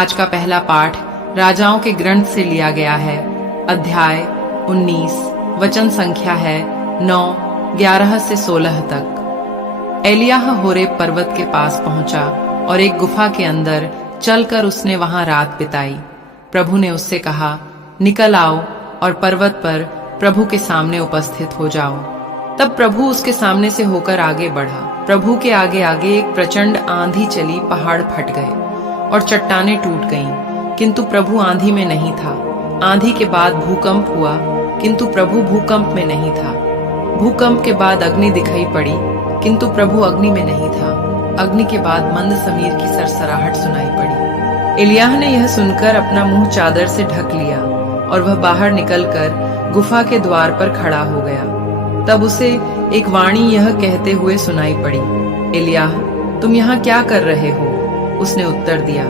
आज का पहला पाठ राजाओं के ग्रंथ से लिया गया है। अध्याय 19, वचन संख्या है 9, 11 से 16 तक। एलियाह होरेब पर्वत के पास पहुंचा और एक गुफा के अंदर चलकर उसने वहां रात बिताई। प्रभु ने उससे कहा, निकल आओ और पर्वत पर प्रभु के सामने उपस्थित हो जाओ। तब प्रभु उसके सामने से होकर आगे बढ़ा। प्रभु के आगे आगे एक प्रचंड आंधी चली, पहाड़ फट गए और चट्टानें टूट गईं, किंतु प्रभु आंधी में नहीं था। आंधी के बाद भूकंप हुआ, किंतु प्रभु भूकंप में नहीं था। भूकंप के बाद अग्नि दिखाई पड़ी, किंतु प्रभु अग्नि में नहीं था। अग्नि के बाद मंद समीर की सरसराहट सुनाई पड़ी। एलियाह ने यह सुनकर अपना मुंह चादर से ढक लिया और वह बाहर निकलकर गुफा के द्वार पर खड़ा हो गया। तब उसे एक वाणी यह कहते हुए सुनाई पड़ी, एलियाह, तुम यहाँ क्या कर रहे हो? उसने उत्तर दिया,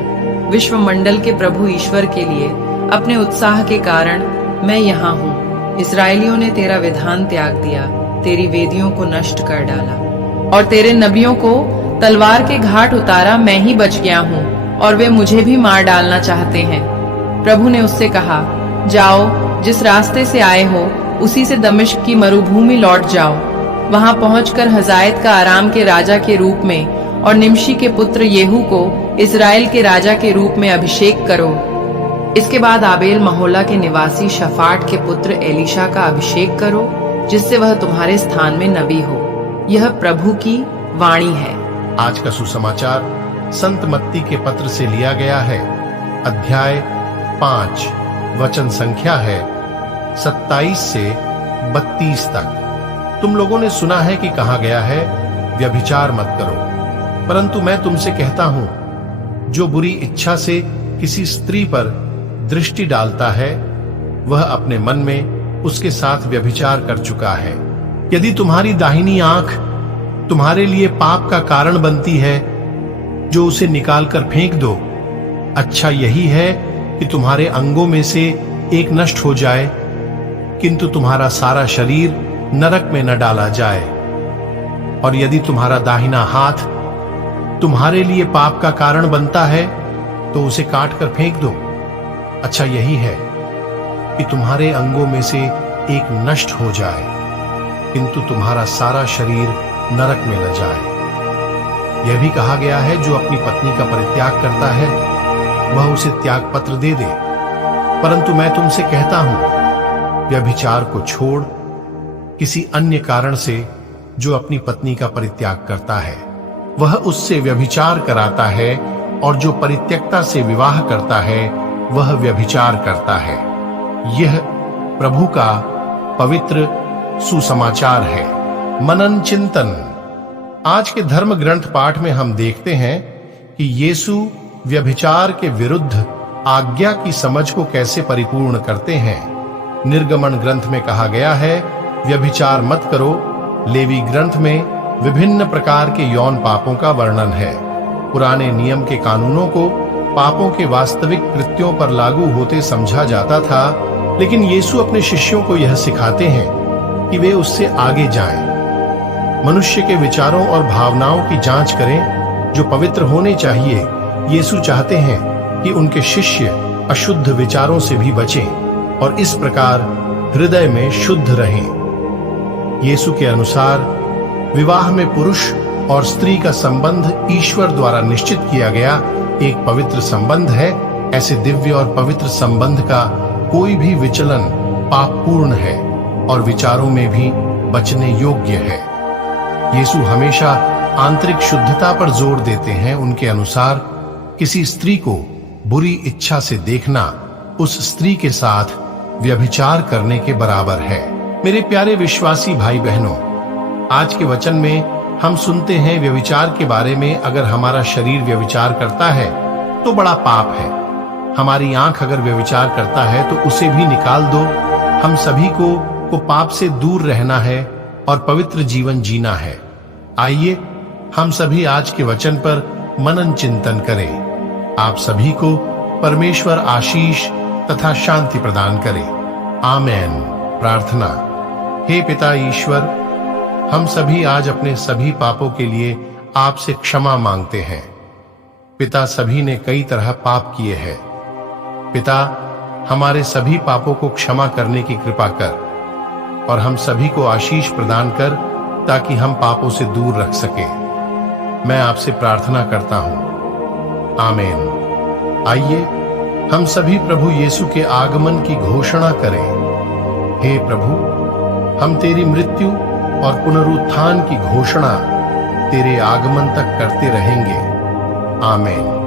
विश्वमंडल के प्रभु ईश्वर के लिए अपने उत्साह के कारण मैं यहाँ हूँ। इस्राएलियों ने तेरा विधान त्याग दिया, तेरी वेदियों को नष्ट कर डाला और तेरे नबियों को तलवार के घाट उतारा। मैं ही बच गया हूँ और वे मुझे भी मार डालना चाहते हैं। प्रभु ने उससे कहा, जाओ, जिस रास्ते से आए हो उसी से दमिश्क की मरुभूमि लौट जाओ। वहां पहुंचकर हजायत का आराम के राजा के रूप में और निमशी के पुत्र येहू को इजराइल के राजा के रूप में अभिषेक करो। इसके बाद आबेल महोला के निवासी शफाट के पुत्र एलीशा का अभिषेक करो, जिससे वह तुम्हारे स्थान में नबी हो। यह प्रभु की वाणी है। आज का सुसमाचार संत मत्ती के पत्र से लिया गया है। अध्याय 5, वचन संख्या है 27 से 32 तक। तुम लोगों ने सुना है कि कहा गया है, व्यभिचार मत करो। परंतु मैं तुमसे कहता हूं, जो बुरी इच्छा से किसी स्त्री पर दृष्टि डालता है, वह अपने मन में उसके साथ व्यभिचार कर चुका है। यदि तुम्हारी दाहिनी आंख तुम्हारे लिए पाप का कारण बनती है, जो उसे निकालकर फेंक दो। अच्छा यही है कि तुम्हारे अंगों में से एक नष्ट हो जाए, किंतु तुम्हारा सारा शरीर नरक में न डाला जाए। और यदि तुम्हारा दाहिना हाथ तुम्हारे लिए पाप का कारण बनता है, तो उसे काट कर फेंक दो। अच्छा यही है कि तुम्हारे अंगों में से एक नष्ट हो जाए, किंतु तुम्हारा सारा शरीर नरक में न जाए। यह भी कहा गया है, जो अपनी पत्नी का परित्याग करता है, वह उसे त्याग पत्र दे दे। परंतु मैं तुमसे कहता हूं, व्यभिचार को छोड़ किसी अन्य कारण से जो अपनी पत्नी का परित्याग करता है, वह उससे व्यभिचार कराता है, और जो परित्यक्ता से विवाह करता है, वह व्यभिचार करता है। यह प्रभु का पवित्र सुसमाचार है। मनन चिंतन। आज के धर्म ग्रंथ पाठ में हम देखते हैं कि यीशु व्यभिचार के विरुद्ध आज्ञा की समझ को कैसे परिपूर्ण करते हैं। निर्गमन ग्रंथ में कहा गया है, व्यभिचार मत करो। लेवी ग्रंथ में विभिन्न प्रकार के यौन पापों का वर्णन है। पुराने नियम के कानूनों को पापों के वास्तविक कृत्यों पर लागू होते समझा जाता था, लेकिन यीशु अपने शिष्यों को यह सिखाते हैं कि वे उससे आगे जाएं। मनुष्य के विचारों और भावनाओं की जांच करें, जो पवित्र होने चाहिए। यीशु चाहते हैं कि उनके शिष्य अशुद्ध विचारों से भी बचें और इस प्रकार हृदय में शुद्ध रहें। यीशु के अनुसार विवाह में पुरुष और स्त्री का संबंध ईश्वर द्वारा निश्चित किया गया एक पवित्र संबंध है। ऐसे दिव्य और पवित्र संबंध का कोई भी विचलन पापपूर्ण है और विचारों में भी बचने योग्य है। यीशु हमेशा आंतरिक शुद्धता पर जोर देते हैं। उनके अनुसार किसी स्त्री को बुरी इच्छा से देखना उस स्त्री के साथ व्यभिचार करने के बराबर है। मेरे प्यारे विश्वासी भाई बहनों, आज के वचन में हम सुनते हैं व्यभिचार के बारे में। अगर हमारा शरीर व्यभिचार करता है तो बड़ा पाप है। हमारी आंख अगर व्यभिचार करता है तो उसे भी निकाल दो। हम सभी को पाप से दूर रहना है और पवित्र जीवन जीना है। आइए हम सभी आज के वचन पर मनन चिंतन करें। आप सभी को परमेश्वर आशीष तथा शांति प्रदान करे। आमेन। प्रार्थना। हे पिता ईश्वर, हम सभी आज अपने सभी पापों के लिए आपसे क्षमा मांगते हैं। पिता सभी ने कई तरह पाप किए हैं। पिता, हमारे सभी पापों को क्षमा करने की कृपा कर और हम सभी को आशीष प्रदान कर, ताकि हम पापों से दूर रख सके। मैं आपसे प्रार्थना करता हूं। आमीन। आइए हम सभी प्रभु यीशु के आगमन की घोषणा करें। हे प्रभु, हम तेरी मृत्यु और पुनरुत्थान की घोषणा तेरे आगमन तक करते रहेंगे। आमीन।